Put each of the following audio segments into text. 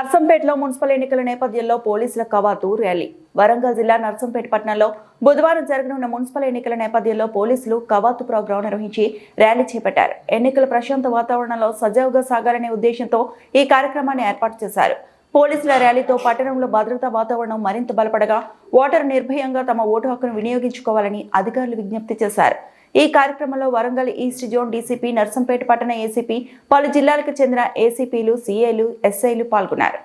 నర్సంపేటలో మున్సిపల్ ఎన్నికల నేపథ్యంలో పోలీసుల కవాతు ర్యాలీ. వరంగల్ జిల్లా నర్సంపేట పట్టణంలో బుధవారం జరగనున్న మున్సిపల్ ఎన్నికల నేపథ్యంలో పోలీసులు కవాతు ప్రోగ్రాం నిర్వహించి ర్యాలీ చేపట్టారు. ఎన్నికల ప్రశాంత వాతావరణంలో సజావుగా సాగాలనే ఉద్దేశంతో ఈ కార్యక్రమాన్ని ఏర్పాటు చేశారు. పోలీసుల ర్యాలీతో పట్టణంలో భద్రతా వాతావరణం మరింత బలపడగా ఓటరు నిర్భయంగా తమ ఓటు హక్కును వినియోగించుకోవాలని అధికారులు విజ్ఞప్తి చేశారు. ఈ కార్యక్రమంలో Warangal east zone DCP, Narsampet పట్టణ ఏసీపీ, పలు జిల్లాలకు చెందిన ఏసీపీలు, సీఐలు, ఎస్ఐలు పాల్గొన్నారు.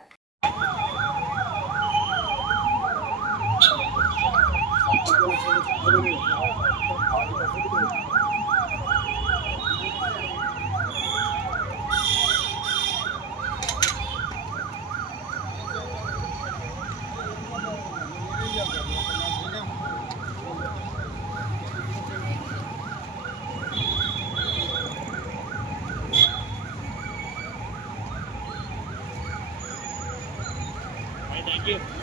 Thank you.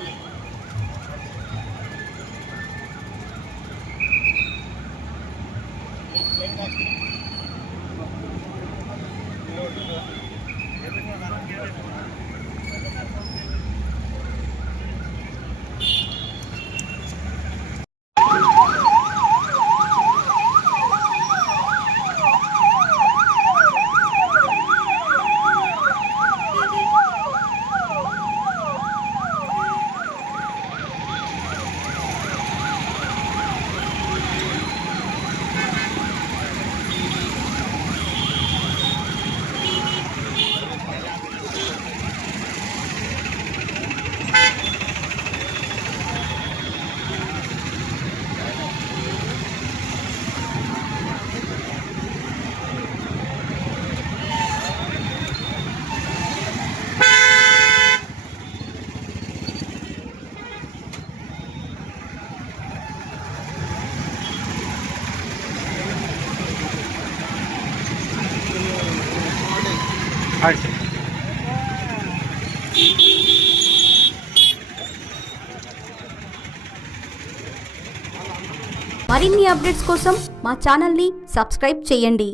మరిన్ని అప్డేట్స్ కోసం మా ఛానల్ని సబ్స్క్రైబ్ చేయండి.